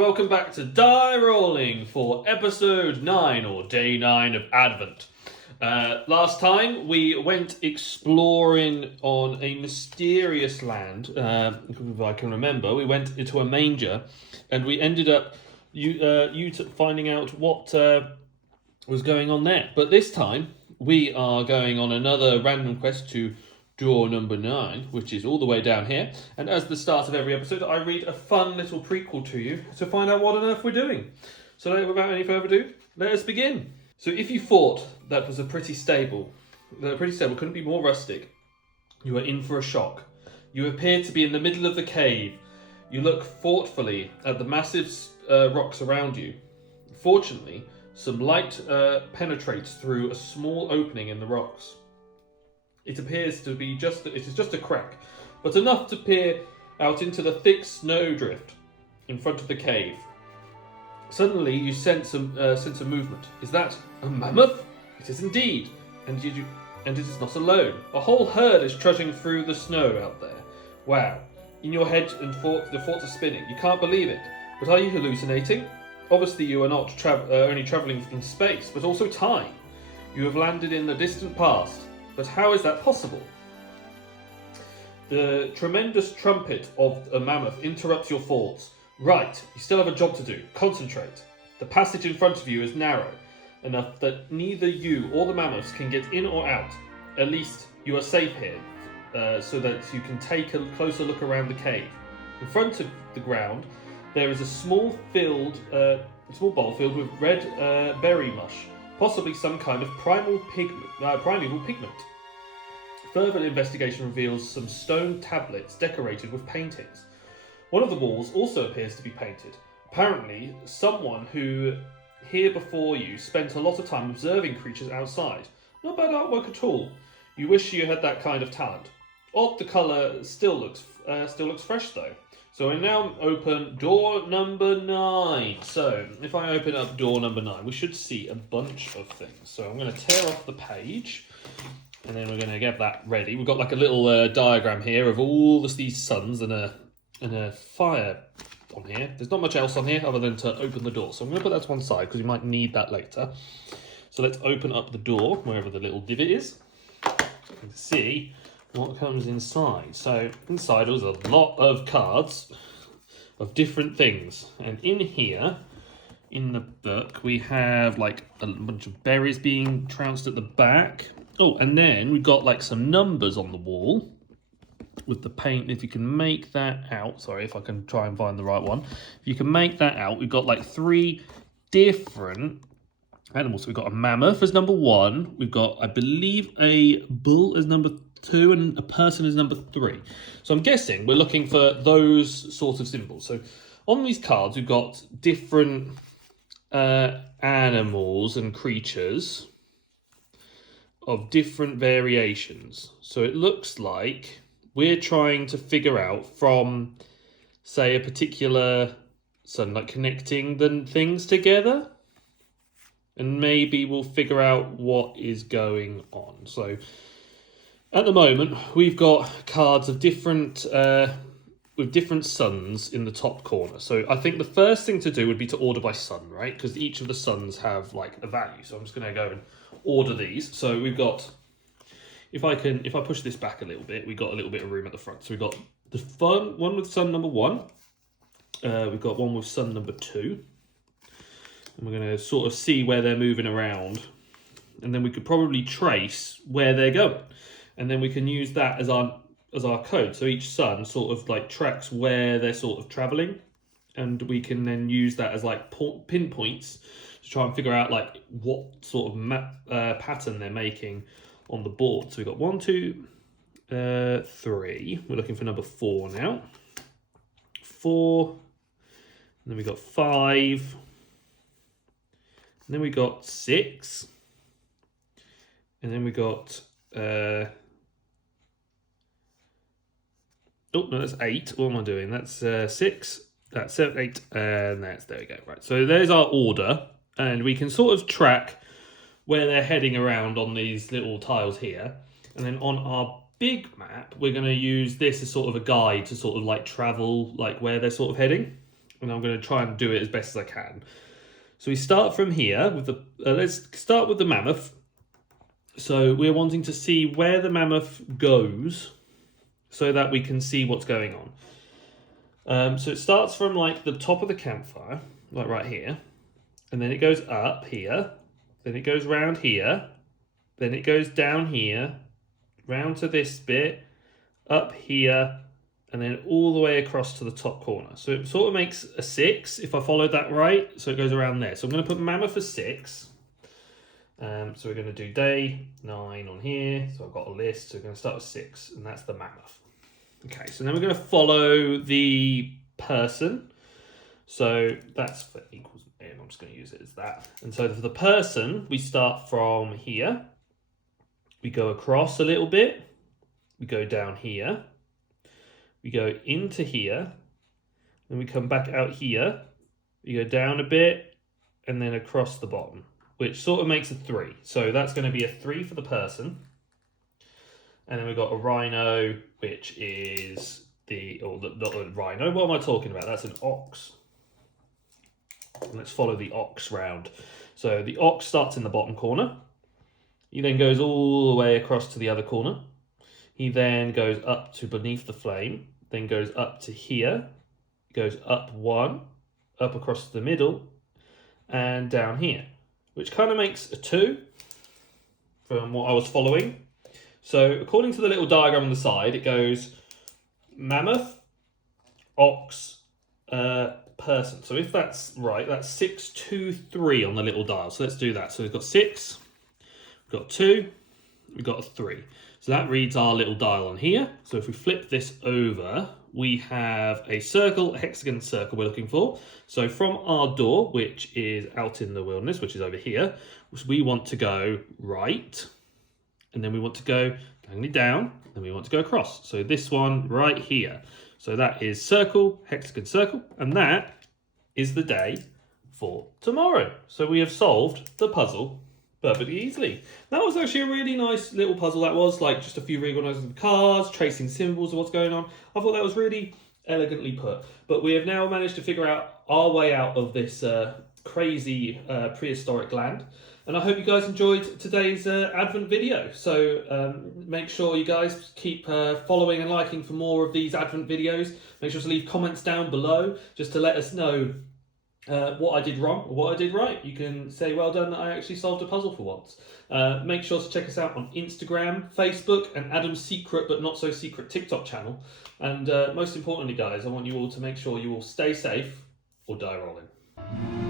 welcome back to Die Rolling for episode 9 or day 9 of Advent. Last time we went exploring on a mysterious land, if I can remember. We went into a manger and we ended up finding out what was going on there. But this time we are going on another random quest to door number 9, which is all the way down here. And as the start of every episode, I read a fun little prequel to you to find out what on earth we're doing. So without any further ado, let us begin. So if you thought that was pretty stable, couldn't be more rustic, you are in for a shock. You appear to be in the middle of the cave. You look thoughtfully at the massive rocks around you. Fortunately, some light penetrates through a small opening in the rocks. It appears to be just a crack, but enough to peer out into the thick snowdrift in front of the cave. Suddenly, you sense a movement. Is that a mammoth? It is indeed, and it is not alone. A whole herd is trudging through the snow out there. Wow! In your head, the thoughts are spinning. You can't believe it. But are you hallucinating? Obviously, you are not only traveling in space, but also time. You have landed in the distant past. But how is that possible? The tremendous trumpet of a mammoth interrupts your thoughts. Right, you still have a job to do. Concentrate. The passage in front of you is narrow enough that neither you or the mammoths can get in or out. At least you are safe here, so that you can take a closer look around the cave. In front of the ground, there is a small bowl filled with red berry mush. Possibly some kind of primeval pigment. Further investigation reveals some stone tablets decorated with paintings. One of the walls also appears to be painted. Apparently, someone who here before you spent a lot of time observing creatures outside. Not bad artwork at all. You wish you had that kind of talent. Odd, the colour still looks fresh though. So I now open door number 9. So if I open up door number 9, we should see a bunch of things. So I'm going to tear off the page, and then we're going to get that ready. We've got like a little diagram here of all these suns and a fire on here. There's not much else on here other than to open the door. So I'm going to put that to one side because we might need that later. So let's open up the door, wherever the little divot is, and see what comes inside. So inside was a lot of cards of different things, and in here in the book we have like a bunch of berries being trounced at the back. Oh, and then we've got like some numbers on the wall with the paint. If you can make that out, sorry if I can try and find the right one. If you can make that out, we've got like 3 different animals. So we've got a mammoth as number 1, we've got, I believe, a bull as number 2, and a person is number 3. So I'm guessing we're looking for those sort of symbols. So on these cards, we've got different animals and creatures of different variations. So it looks like we're trying to figure out from, say, a particular sun, like connecting the things together. And maybe we'll figure out what is going on. So at the moment, we've got cards of different with different suns in the top corner. So I think the first thing to do would be to order by sun, right? Because each of the suns have like a value. So I'm just going to go and order these. So we've got, if I push this back a little bit, we've got a little bit of room at the front. So we've got the one with sun number 1. We've got one with sun number 2. And we're going to sort of see where they're moving around. And then we could probably trace where they're going. And then we can use that as our code. So each sun sort of like tracks where they're sort of traveling, and we can then use that as like pinpoints to try and figure out like what sort of pattern they're making on the board. So we've got 1, 2, 3. We're looking for number 4 now. 4. And then we got 5. And then we got 6. And then we got oh, no, that's 8. What am I doing? That's 6. That's 7, 8, and there we go. Right, so there's our order, and we can sort of track where they're heading around on these little tiles here. And then on our big map, we're going to use this as sort of a guide to sort of like travel, like where they're sort of heading. and I'm going to try and do it as best as I can. So we start from here with the, let's start with the mammoth. So we're wanting to see where the mammoth goes so that we can see what's going on. So it starts from like the top of the campfire, like right here, and then it goes up here, then it goes round here, then it goes down here, round to this bit, up here, and then all the way across to the top corner. So it sort of makes a 6, if I followed that right. So it goes around there. So I'm going to put mammoth for 6. So we're going to do day 9 on here. So I've got a list. So we're going to start with 6, and that's the mammoth. Okay, so then we're going to follow the person. So that's for equals n. I'm just going to use it as that. And so for the person, we start from here. We go across a little bit. We go down here. We go into here, then we come back out here, we go down a bit, and then across the bottom, which sort of makes a 3. So that's going to be a 3 for the person. And then we've got a rhino, which is not a rhino, what am I talking about? That's an ox. And let's follow the ox round. So the ox starts in the bottom corner. He then goes all the way across to the other corner. He then goes up to beneath the flame, then goes up to here, goes up 1, up across the middle, and down here, which kind of makes a 2 from what I was following. So according to the little diagram on the side, it goes mammoth, ox, person. So if that's right, that's 6, 2, 3 on the little dial. So let's do that. So we've got 6, we've got 2, we've got a 3. So that reads our little dial on here. So if we flip this over, we have a circle, a hexagon, circle we're looking for. So from our door, which is out in the wilderness, which is over here, we want to go right, and then we want to go diagonally down, and we want to go across. So this one right here. So that is circle, hexagon, circle, and that is the day for tomorrow. So we have solved the puzzle perfectly easily. That was actually a really nice little puzzle. That was like just a few reorganizing cards, tracing symbols of what's going on. I thought that was really elegantly put. But we have now managed to figure out our way out of this crazy prehistoric land. And I hope you guys enjoyed today's Advent video. So make sure you guys keep following and liking for more of these Advent videos. Make sure to leave comments down below just to let us know what I did wrong or what I did right. You can say, well done, that I actually solved a puzzle for once. Make sure to check us out on Instagram, Facebook, and Adam's secret but not so secret TikTok channel. And most importantly, guys, I want you all to make sure you all stay safe or die rolling.